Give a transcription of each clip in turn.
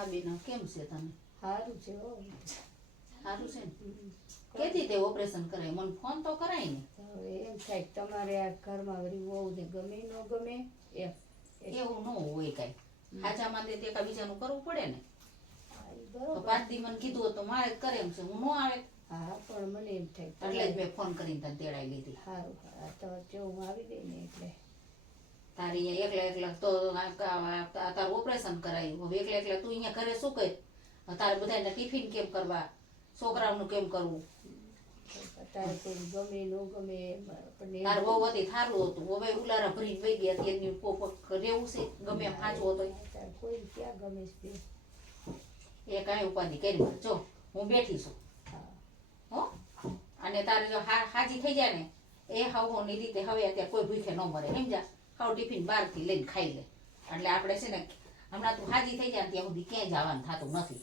હા બેન કેમ છે તને? સારું છે હો. સારું છે ને? કેદી તે ઓપરેશન કરાય મને ફોન તો કરાય ને. હવે એમ થાય કે તમારે આ ઘરમાં વળી વહુને ગમે ન ગમે એમ. એવું ન હોય કાંઈ. હાજામાં તે એકા બીજાનું કરવું પડે ને. હા, ઈ તો બરોબર. 5 દી મને કીધું હતું મારે જ કરે એમ છે હું ન આવે. હા પણ મને એમ થાય એટલે જ મેં ફોન કરીને તને તેડાવી લીધી. સારું હા તો જો હું આવી ગઈ ને એટલે તારી એકલા તો તારું ઓપરેશન કરાયું હવે એકલા તું અહીંયા ઘરે શું કર? તારે બધાને ટિફિન કેમ કરવા, છોકરાઓનું કેમ કરવું? તારે કોઈ ગમે ન ગમે પણ તાર બહુ હતી થારું હતું હવે ઉલારા ભરીને વહી ગયા તેની રહેવું છે ગમે એમ સાચું હતો તારે કોઈ ક્યાં ગમે છે એ કાંઈ ઉપાધિ કરી જો હું બેઠી છું હો અને તારે જો હાજી થઈ જાય ને એ હવની રીતે હવે અત્યારે કોઈ ભૂખે ન મરે સમજા ખાવ ટિફિન બહારથી લઈને ખાઈ લે એટલે આપણે છે ને હમણાં તું હાજી થઈ જાય ને ત્યાં સુધી ક્યાંય જવાનું થતું નથી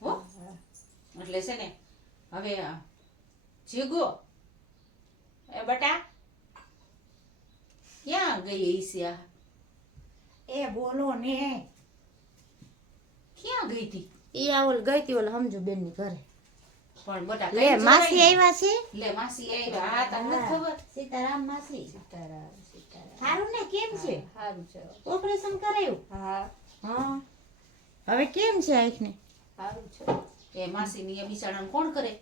હો એટલે છે ને હવે જીગો એ બટા ક્યાં ગઈ ઈસ્યા? એ બોલો ને. ક્યાં ગઈ હતી? ઈ આ ઓલ ગઈ તી ઓલ સમજુ બેન ની ઘરે. પણ બટા લે માસી આવ્યા છે. લે માસી આવ્યા હા તમને ખબર? સીતારામ માસી. સીતારામ. સારું ને કેમ છે? સારું છે ઓપરેશન કરાયું? હા હા. હવે કેમ છે આંખને? સારું છે એ માસી ની બિચારાને કોણ કરે?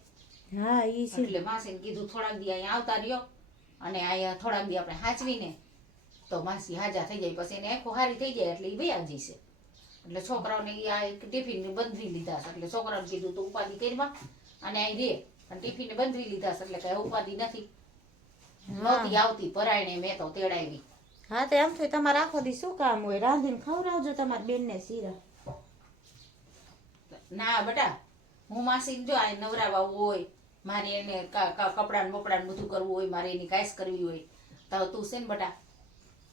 હા ઈ છે. એટલે માસીને કીધું થોડાક દી અહીંયા આવતા રહ્યો અને અહીંયા થોડાક દી આપણે હાચવીને તો માસી હાજા થઈ જાય પછી એને આંખો હારી થઈ જાય એટલે એ વયા જશે એટલે છોકરાઓને આ ટિફિન ને બંધવી લીધા છે એટલે છોકરાઓને કીધું તું ઉપાધિ કરીમાં અને અહીં રે અને ટિફિન ને બંધવી લીધા છે એટલે કઈ ઉપાધિ નથી નહોતી આવતી પરાયણે મેં તો તેડાવી. હા તો એમ થાય તમારે આખો દી શું કામ હોય રાંધીને ખવડાવજો તમારી બેન ને શીરા. ના બેટા હું માસીને જો આ નવરાવા હોય મારે એને કપડાં ને બપડા બધું કરવું હોય મારે એની કાંઈસ કરવી હોય તો તું છે ને બેટા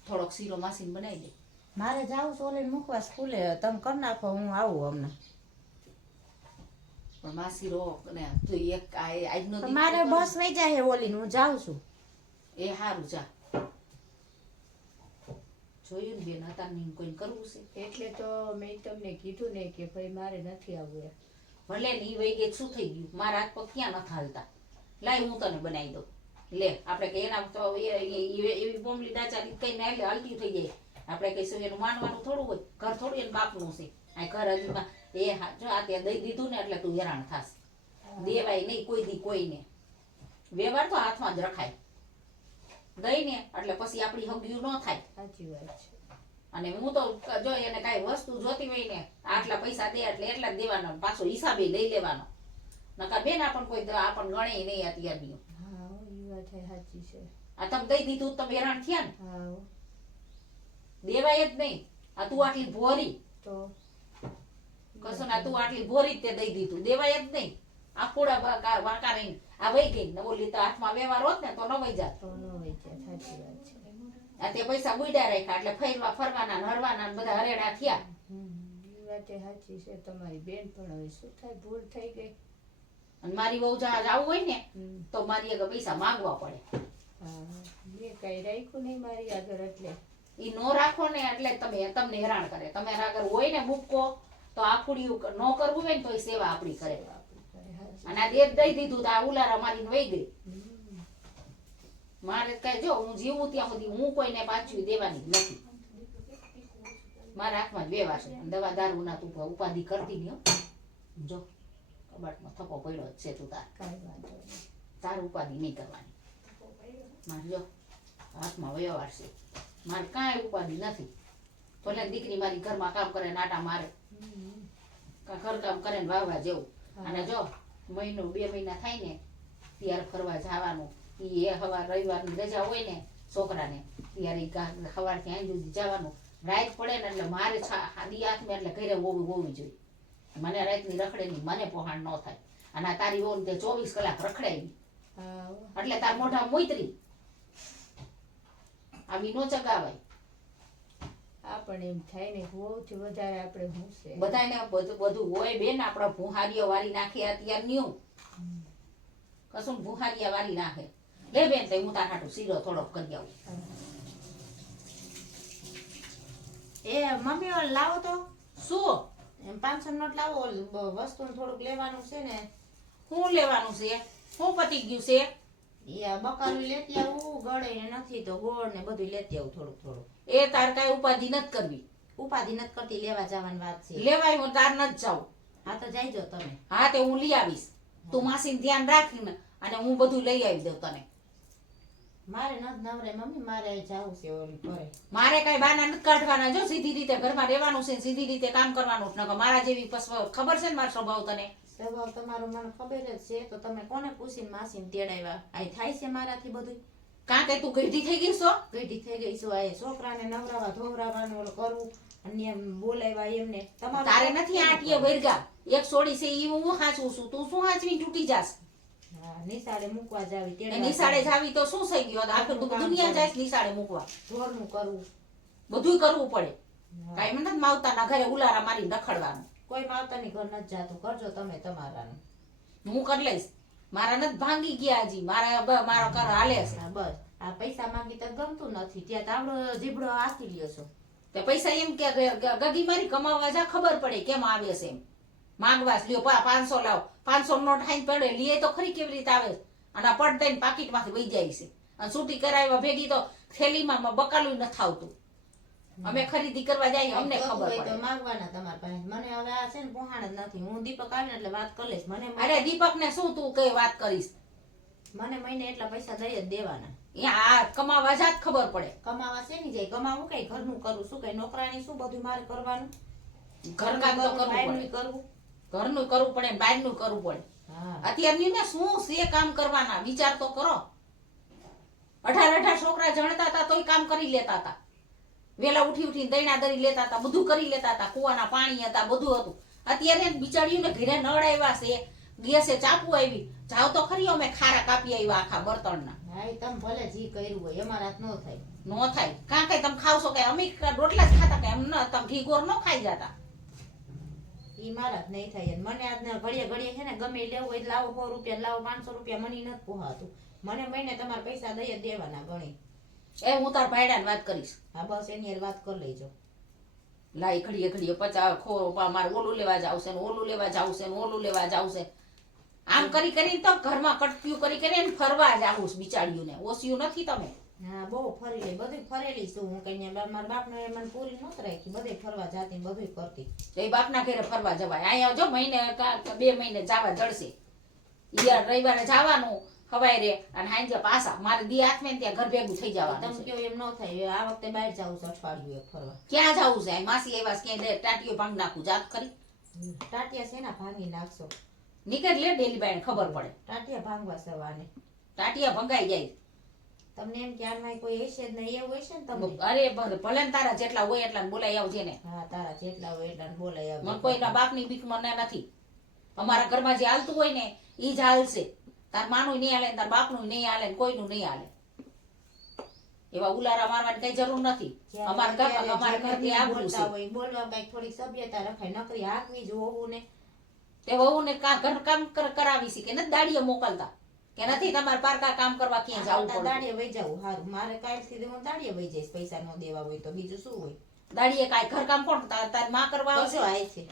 થોડોક શીરો માસીને બનાવી દે. મારે જાવું સોલે મૂકવા સ્કૂલે તમે કરી નાખો હું આવું હમણાં. પણ માસી રો ને તું એક આજનો દી મારે બસ વહી જાય ઓલી હું જાઉં છું. એ હારું જા જોયું ને બેન અત્યારની કોઈ કરવું છે એટલે તો મેં તમને કીધું ને કે ભાઈ મારે નથી આવવું એમ. ભલે ને ઈ વહી ગઈ શું થઈ ગયું મારા હાથ પગ ક્યાં નથી હાલતા લાઈ હું તને બનાવી દઉં લે આપણે કઈ એના તો એવી બોમલી દાચારી કઈ ના એટલે હલતી થઈ જાય આપણે કઈ શું એનું માનવાનું થોડું હોય ઘર થોડું એને બાપનું છે આ ઘર હજુમાં એ જો આ ત્યાં દઈ દીધું ને એટલે તું હેરાન થાશ દેવાય નહીં કોઈ દી કોઈને વ્યવહાર તો હાથમાં જ રખાય દઈ ને એટલે પછી આપણી હગિયું ન થાય. સાચી વાત છે અને હું તો જો એને કાંઈ વસ્તુ જોતી હોય ને આટલા પૈસા દે એટલે એટલા જ દેવાનો પાછો હિસાબે લઈ લેવાનો નકા બેન આપણ કોઈ આપણ ગણે નહીં અત્યારની. હા એ વાત સાચી છે. આ તમે દઈ દીધું તમે હેરાન થયા ને હા દેવાય જ નહીં. આ તું આટલી ભોરી તો કશું ના તું આટલી ભોરી તે દઈ દીધું દેવાય જ નહીં. આ પૂડા વાંકા રહીને આ વહી ગઈ ને ઓલી તો હાથમાં વ્યવહાર હોત ને તો ન વહી જાત. તો ન હોય છે સાચી વાત છે. આ તે પૈસા બુડ્યા રાખ્યા એટલે ફરવા ફરવાના હરવાના બધા હરેડા થયા. એ વાત સાચી છે તમારી બેન પણ હવે શું થાય ભૂલ થઈ ગઈ. અને મારી બહુ જહાજ આવું હોય ને તો મારી આગળ પૈસા માંગવા પડે. હા મેં કઈ રાખ્યું નહીં મારી આગળ એટલે ઈ નો રાખો ને એટલે તમને હેરાન કરે. તમે આગળ હોય ને મૂકો તો આખુડિયું ન કરવું હોય ને તો સેવા આપણી કરે. અને આ દેવ દઈ દીધું તો આ ઉલારા મારીને વહી ગઈ. મારે કઈ જો હું જીવું ત્યાં સુધી હું કોઈને પાછું દેવાની જ નથી. મારા હાથમાં જ વ્યવહાર છે દવા દારૂ ના તું ઉપાધિ કરતી નહીં. જો કબાટમાં થપ્પો પડ્યો જ છે તું કાંઈ વાંધો નહીં. તાર ઉપાધિ નહીં કરવાની. મારે જો હાથમાં વ્યવહાર છે મારે કાંઈ ઉપાધિ નથી. ભલે દીકરી મારી ઘરમાં કામ કરે નાટા મારે ઘર કામ કરે ને વાવવા જેવું. અને જો મહિનો 2 મહિના થાય ને ત્યારે ફરવા જવાનું. એ હવાર રવિવારની રજા હોય ને છોકરાને ત્યારે સવારથી આઈ સુધી જવાનું. રાત પડે ને એટલે મારે દી હાથમાં એટલે ઘરે હોવી જોઈએ. મને રાતની રખડે નહીં મને પહોંચ ન થાય. અને આ તારી વહુ તે 24 કલાક રખડાવી એટલે તાર મોઢા મોઈતરી આવી નો ચગાવાય. આપણે એમ થાય ને બહુથી વધારે આપણે શું છે બધાને બધું હોય બેન આપણા ભૂહારીઓ વારી નાખે અત્યારનું કશું ભૂહારીયા વારી નાખે. લે બેન તો હું તાર હાટું શીરો થોડોક કરી આવું. એ મમ્મી ઓલ લાવો તો શું એમ 500 નોટ લાવો, વસ્તુ થોડુંક લેવાનું છે ને. શું લેવાનું છે? શું પતી ગયું છે? એ આ બકાલું લેતી આવું, ગળે નથી તો ગોળ ને બધું લેતી આવું થોડુંક થોડુંક. એ તાર કાંઈ ઉપાધિ નથી કરવી. ઉપાધિ નથી કરતી, લેવા જવાની વાત છે. લેવાય હું તાર નથી જાઉં. હા તો જાયજો તમે. હા તે હું લઈ આવીશ. તું માસીને ધ્યાન રાખીને અને હું બધું લઈ આવી દઉં તને. મારે નથી નવરે મમ્મી, મારે જાવું છે ઓલી ઘરે. મારે કઈ બાના નથી કાઢવાના. જો સીધી રીતે ઘરમાં રહેવાનું છે, સીધી રીતે કામ કરવાનું છે. નકર મારા જેવી ખબર છે ને મારો સ્વભાવ તને. સ્વભાવ તમારો મને ખબર જ છે, તો તમે કોને પૂછીને માસીને તેડાવ્યા? આ થાય છે મારાથી બધું? કાં કે તું ગઈઢી થઈ ગઈ છો? ગઈઢી થઈ ગઈ છું. આ છોકરાને નવરાવા ધોવરાવાનું ઓલું કરવું અને એમ બોલાવ્યા એમને. તારે નથી આટીએ વર્ગા. એક છોડી છે ઈ હું હાચું છું. તું શું હાચવીને તૂટી જાસ? હા, નિશાળે મૂકવા જાવી, એ તેડવા નિશાળે જાવી તો શું થઈ ગયું? આખું દુનિયા જાય છે નિશાળે મૂકવા. ઢોરનું કરવું. બધું કરવું પડે. હા. કાંઈ મને નથી માવતાના ઘરે ઉલારા મારીને રખડવાનું. કોઈ માવતાની ઘર નથી જાતું, કરજો તમે તમારાનું. હું કરી લઈશ. મારા નથી ભાંગી ગયા હજી. મારો કર હાલે છે. હા બસ, આ પૈસા માંગી તો ગમતું નથી, ત્યાં તો આવડો જીબડો હાથી લ્યો છો. તે પૈસા એમ કે ગગી મારી કમાવા જા, ખબર પડે કેમ આવે છે એમ. માંગવા લ્યો 500 લાવ, 500 નોટ હાઈ પડે, લીએ તો ખરી કેવી રીતે આવે. અને આ પડ દઈને પાકીટમાંથી વહી જાય છે. અને છૂટી કરાવ્યા ભેગી તો થેલીમાં બકાલું નથી આવતું. અમે ખરીદી કરવા જઈએ, અમને ખબર તો પડે. માંગવાના તમારા પાસે. મને હવે આ છે ને પોહાણ જ નથી. હું દીપક આવે ને એટલે વાત કરી લઈશ. અરે દીપક ને શું તું કઈ વાત કરીશ? મને મહિને એટલા પૈસા દઈ જ દેવાના. આ કમાવા જા જ ખબર પડે. કમાવા છે ને જાય, કમાવું કઈ ઘરનું કરું, શું કઈ નોકરાણી શું બધું મારે કરવાનું? ઘરકામ તો કરવું બહારનું પડે. કરવું. ઘરનું કરવું પડે, બહારનું કરવું પડે. હા, અત્યારની ને શું છે કામ કરવાના? વિચાર તો કરો. 18 છોકરા જણતા હતા તોય કામ કરી લેતા હતા. વેલા ઉઠીને દૈણા દરી લેતા હતા, બધું કરી લેતા હતા. કુવાના પાણી હતા, બધું હતું. અત્યારે બિચારીઓને ઘરે નળ આવ્યા છે, ગેસે ચાપુ આવી. જાવ તો ખરી, અમે ખારા કાપી આવ્યા આખા બર્તનના. હા, એ તમે ભલે જી કર્યું હોય, અમારા હાથ નો થાય. નો થાય. કાં કઈ તમે ખાવશો કે અમે રોટલા જ ખાતા કે એમ ન તમે ઘી ગોર ન ખાઈ જતા? ઈ મારા જ નહીં થાય. અને મને આજના ઘડીએ ઘડીએ છે ને ગમે ઈ લેવું હોય તો લાવો 100 રૂપિયા, લાવો 500 રૂપિયા, મને ઈ નથી પોહાતું. મને મહિને તમારા પૈસા દઈ જ દેવાના ગણી. એ હું તાર ભાઈડાને વાત કરીશ. હા બસ, એની હારે વાત કરી લેજો. લાઈ ઘડીએ 50 ખો મારે ઓલું લેવા જાવશે ને ઓલું લેવા જાવશે ને ઓલું લેવા જાવશે. આમ કરી કરીને તો ઘરમાં કટક્યું કરી કરીને ફરવા જાવું છે બિચારીઓને. ઓછિયું નથી તમે. હા, બહુ ફરી લે, બધું ફરેલી છું હું. કઈ મારા બાપને એ મને પૂરી નહોતી રાખી, બધે ફરવા જાતી, બધું કરતી. એ બાપના ઘરે ફરવા જવાય. અહીંયા જો મહિને 2 મહિને જવા જડશે. યાર રવિવારે જવાનું ખવાય રે અને હાંજે પાછા. મારે દી હાથમે ને ત્યાં ઘર ભેગું થઈ જવાનું તમે છે. કયો એમ ન થાય. આ વખતે બહાર જાવું છે અઠવાડિયું એક ફરવા. ક્યાં જવું છે? માસી આવ્યા છે, ક્યાંય ટાટીઓ ભાંગ નાખું જાત ખરી. ટાટિયા છે ને ભાંગી નાખશો. નીકળ લે ડેલી બાઈને ખબર પડે. ટાટિયા ભાંગવા સવાને. ટાટિયા ભંગાઈ જાય. તમને એમ કે આમાં કોઈ હશે જ નહીં, એવું હશે ને તમને? અરે ભલે ને તારા જેટલા હોય એટલા બોલાઈ આવજે ને. હા, તારા જેટલા હોય એટલા બોલાય આવે. મને કોઈના બાપની બીક મને નથી. અમારા ઘરમાં જે હાલતું હોય ને ઈ જ હાલશે. તાર માનું નહીં હાલે, તાર બાપનું નહીં હાલે, કોઈનું નહીં હાલે. એવા ઉલારા મારવાની કઈ જરૂર નથી. અમારા ઘરથી આબરૂ છે. બોલવા કઈક થોડીક સભ્યતા રખાય. નકરી હાકવી જ હોવું ને. તે વહુને ઘર કામ કરાવી છે કે નથી દાડીએ મોકલતા કે નથી તમારે પારકા કામ કરવા ક્યાં જવું પડે? દાડીએ વહી જવું હારું. મારે કાલથી હું દાડીએ વહી જઈશ. પૈસા ન દેવા હોય તો બીજું શું હોય? દાડીએ કાંઈ ઘર કામ કોણ તાર માં કરવા આવશે? કશો આય છે.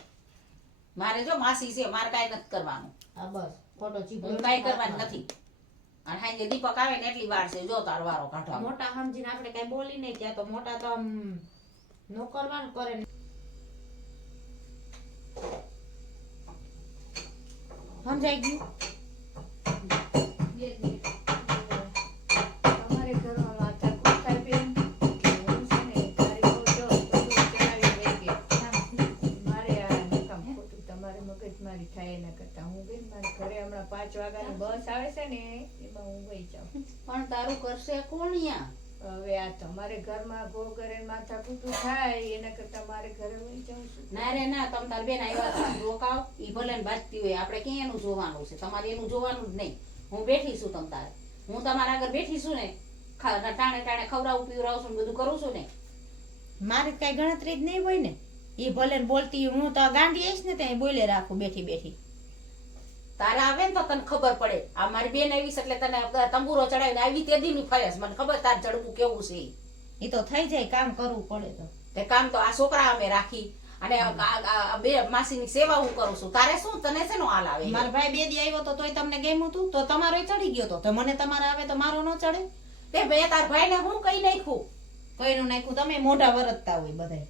મારે જો માસી છે, મારે કાંઈ નથી કરવાનું. હા બસ, ખોટો જીભ હું કાંઈ કરવાની નથી. અને હાંજે દીપક આવે ને એટલી વાર છે જો તાર વારો કાઢવા. મોટા સમજીને આપણે કઈ બોલી નહીં. ત્યાં તો મોટા તો આમ નો કરવાનું કરે ને. સમજાઈ ગયું? તમારે ઘરમાં માતા કોઠા બેન કે હું છે ને તારી બહુ જો બધું ચલાવી લઈ ગઈ. મારે આ નકામ ખોટું તમારે મગજમારી થાય એના કરતા હું બેન મારા ઘરે હમણાં 5 વાગ્યાની બસ આવે છે ને એમાં હું વહી જાઉં. પણ તારું કરશે કોણ યા? હવે આ તમારે ઘરમાં ગોગરે માથા કૂટું થાય એના કરતા મારે ઘરે વહી જાઉં છું. ના રે ના, તમે તાર બેન આવ્યા છે રોકાવ. ઈ ભલે ને બાજતી હોય, આપણે ક્યાં એનું જોવાનું છે? તમારે એનું જોવાનું જ નહીં. હું બેઠી છું તમ તારે. હું તમારા આગળ બેઠી છું ને, ટાણે ટાણે ખવડાવું પીવડાવું છું ને બધું કરું છું ને. મારે કઈ ગણતરી જ નહીં હોય ને. એ ભલે ને બોલતી, હું તો ગાંડી આવીશ ને ત્યાં બોલે રાખું બેઠી બેઠી. તારા આવે ને તો તને ખબર પડે. આ મારી બેન આવી છે એટલે તને તંબુરો ચડાવીને આવી તે દી ફર્યાસ. મને ખબર તાર જડવું કેવું છે. એ તો થઈ જાય, કામ કરવું પડે તો. તે કામ તો આ છોકરા અમે રાખી અને બે માસીની સેવા હું કરું છું. તારે શું, તને શેનો હાલ આવે? મારો ભાઈ 2 દી આવ્યો તો તોય તમને ગમ્યું તું તો તમારો ચડી ગયો તો મને તમારા આવે તો મારો ન ચડે. તે બે તાર ભાઈને હું કઈ નાખ્યું? કોઈનું નાખ્યું તમે મોઢા વરતતા હોય બધાય.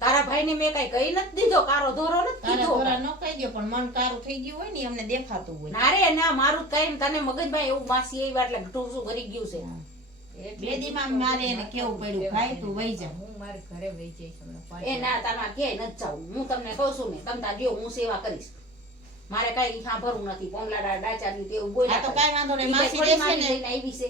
તારા ભાઈને મેં કઈ કહી નથી દીધો, કારો ધોરો નથી તારા દીધો. ઘોડા ન કહી દો પણ મન કારું થઈ ગયું હોય ને ઈ અમને દેખાતું હોય. ના રે ના, મારું કઈ તને મગજમાં એવું માસી આવ્યા એટલે ઢૂસું કરી ગયું છે. એટલે 2 દીમાં મારે એને કેવું પડ્યું ભાઈ તું વહી જા. હું મારે ઘરે વહી જઈશ હમણાં પાંચ એ ના, તારા ક્યાંય નથી જાવું. હું તમને કહું છું ને, તમ તાર જો હું સેવા કરીશ. મારે કઈ સાંભળવું નથી. પોમલા ડાચાની તેવું આ બોલ્યા તો કરે. કાઈ વાંધો નહીં. ઈ માસી થોડી રહેશે મારી ને લઈને આવી છે,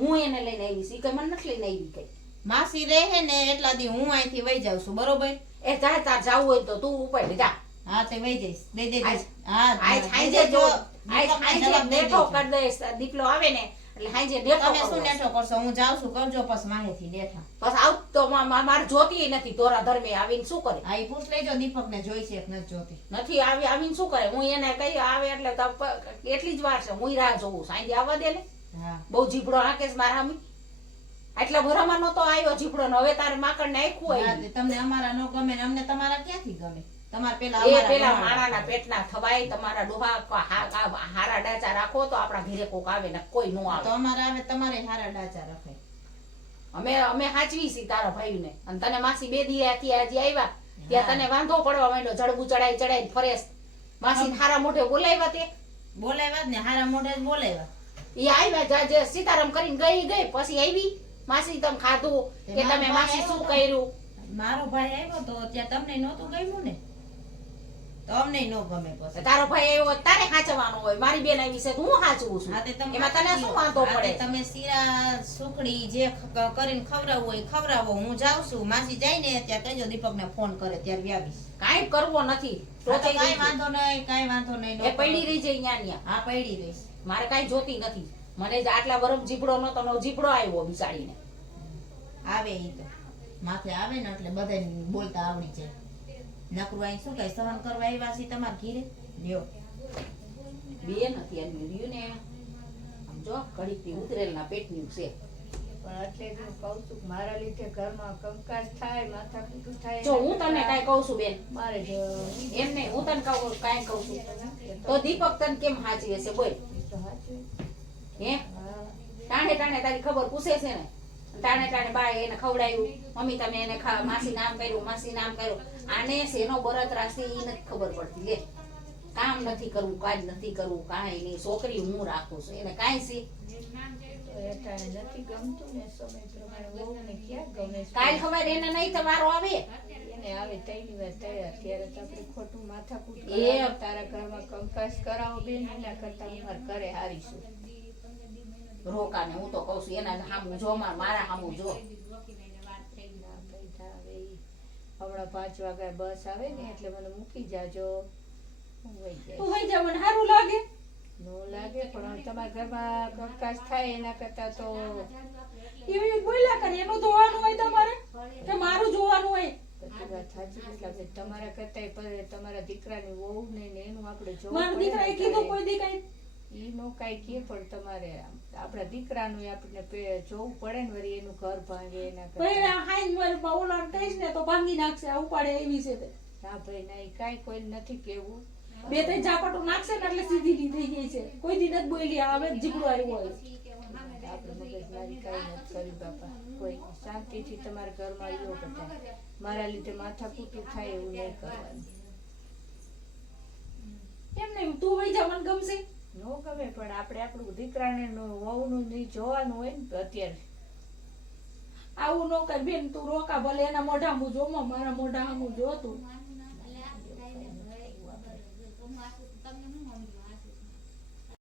હું એને લઈને આવી છું. ઈ કઈ મને નથી લઈને આવી કઈ. માસી રહે ને એટલા દી હું અહીંથી વહી જાઉં છું બરોબર. એ જા, તાર જાવું હોય તો તું ઉપર જા. હા તે વહી જઈશ. દે આજ- હા આજ હાંજે જો હાંજે નેઠો કરી દઈશ. દીકલો આવે ને એટલે હાંજે નેઠો તમે શું કરવો. નેઠો કરશો હું જાઉં છું કરજો પછી માહેથી નેઠા. બસ આવ તો મારે જોતી નથી. તોરા ધર્મે આવીને શું કરે? આ ઈ પૂછ લેજો દીપક ને જોઈ છે કે નથી જોતી. નથી આવી આવીને શું કરે? હું એને કઈ આવે એટલે એટલી જ વાર છે. હું રાહ જોઉં છું. સાંજે આવવા દે ને. હા બહુ જીભડો હાકે છે મારા હામી. આટલા ભરામાં નતો આવ્યો જીભડો ને હવે તારે માકડ નાખ્યું હા, હોય. તે તમને અમારા નો ગમે ને અમને તમારા ક્યાંથી ગમે. તમારા પેલા એ અમારા પેલા ગમે. માણાના પેટના થવાય. તમારા ડોહા હારા ડાચા રાખો તો આપણા ઘરે કોક આવે ને કોઈ નો આવે. તો અમારા આવે તમારે હારા ડાચા રખાય. અમે હાચવી છી તારા ભાઈને. અને તને માસી 2 દી હજી આવ્યા ત્યાં તને વાંધો પડવા માંડ્યો. જડબું ચડાઈ ફરેશ. માસી હારા મોઢે બોલાવ્યા તે. બોલાવ્યા જ ને હારા મોઢે જ બોલાવ્યા. એ આવ્યા જે સીતારામ કરીને ગઈ પછી આવી. માસી તમે ખાધું કે તમે માસી શું કર્યું? મારો ભાઈ આવ્યો તો ત્યાં તમને નહોતું ગમ્યું ને તો અમને નો ગમે પછી. તારો ભાઈ આવ્યો તારે હાચવાનો હોય. મારી બેન આવી છે તો હું હાચવું છું. હા, તે તમે એમાં તને શું વાંધો હા, તે પડે? તમે શીરા સુખડી જે કરીને ખવડાવવું હોય ખવડાવો. હું જાઉં છું માસી જાય ને ત્યાં કહેજો દીપક ને ફોન કરે ત્યારે વ્યાવીશ. કાંઈ કરવો નથી. હા, તો કાંઈ વાંધો નહીં કાંઈ વાંધો નહીં. એ પડી રહી છે ન્યા. હા પડી રહીશ. મારે કાંઈ જોતી નથી. મને જ આટલા વરમ જીભડો નતો ને જીભડો આવ્યો બિચારીને. આવે ઈ તો માથે આવે ને એટલે બધાય બોલતા આવડી જાય. નકરું અહીં શું કઈ સહન કરવા આવ્યા છે તમારા ઘીરે લ્યો. બે નથી એનું રહ્યું ને. આમ જો ઘડીકથી ઉતરેલના પેટનું છે. પણ એટલે જ હું કહું છું કે મારા લીધે ઘરમાં કંકાસ થાય માથાકૂટ થાય. જો હું તને કાંઈ કહું છું બેન, મારે જો એમ નહીં, હું તને કાંઈ કહું છું તો દીપક તને કેમ હાચવે છે બોલ? તો સાચું. હે હા ટાણે ટાણે તારી ખબર પૂછે છે ને. ટાણે ટાણે બાય એને ખવડાવ્યું. મમ્મી તમે એને માસી નામ કર્યું, માસી નામ કર્યું. આને શેનો બળતરા છે એ નથી ખબર પડતી. લે કામ નથી કરવું, કાજ નથી કરવું, કાંઈ નહીં. છોકરી હું રાખું છું એને કાંઈ છે. તો એટાણે નથી ગમતું ને સમય પ્રમાણે વહુને ક્યાં ગમે છે? કાલ ખબર એને નહીં તમારો આવે. એને આવે તઈની વાત તૈયાર ત્યારે તો આપણે ખોટું માથાકૂટ એ કરાવો. તારા ઘરમાં કંકાસ કરાવો બેન એના કરતા હું મારા ઘરે હારીશું. રોકાને હું તો કહું છું એના સામું જો, મારા સામું જો. ના ભાઈ ના આવે ઈ. હમણાં 5 વાગે બસ આવે ને એટલે મને મૂકી જાજો. હું વઈ જઈશ. તું વઈ જા, મને સારું લાગે. નો લાગે પણ તમારા ઘરમાં કંકાસ થાય એના કરતા તો એવી બોલ્યા કરે. એનું જોવાનું હોય તમારે કે મારું જોવાનું હોય? બધી વાત સાચી છે. એટલે તમારા કરતા તમારા દીકરાની વહુ ને એનું આપણે જોવું મારા દીકરાએ કીધું કોઈ દી કઈ ઈ નો કાંઈ કે પણ તમારે આપણા દીકરાનું આપણે જોવું પડે ને વળી એનું ઘર ભાંગે એના કરતા. પહેલા હાઈ મારે બાઉલાને કહીશ ને તો ભાંગી નાખશે. આ ઉપાડે એવી છે તે. ના ભાઈ ના ઈ કાંઈ કોઈ નથી કેવું. 2-3 ઝાપટું નાખશે ને એટલે સીધી ની થઈ ગઈ છે. કોઈ દી નથી બોલી. હવે જ જીગડો આવ્યો હોય. આપણે મગજમારી કાંઈ નથી કરી બાપા. કોઈ શાંતિથી તમારા ઘરમાં રહ્યો બધા. મારા લીધે માથાકૂટું થાય એવું નહીં કરવાનું. એમ નહીં, તું વઈ જા, મને ગમશે. નો ગમે પણ આપણે આપણું દીકરાને વહુનું નહીં જોવાનું હોય ને અત્યારે. આવું ન કર બેન. તું રોકા ભલે એના મોઢા હું જોમાં, મારા મોઢા હું જોતું.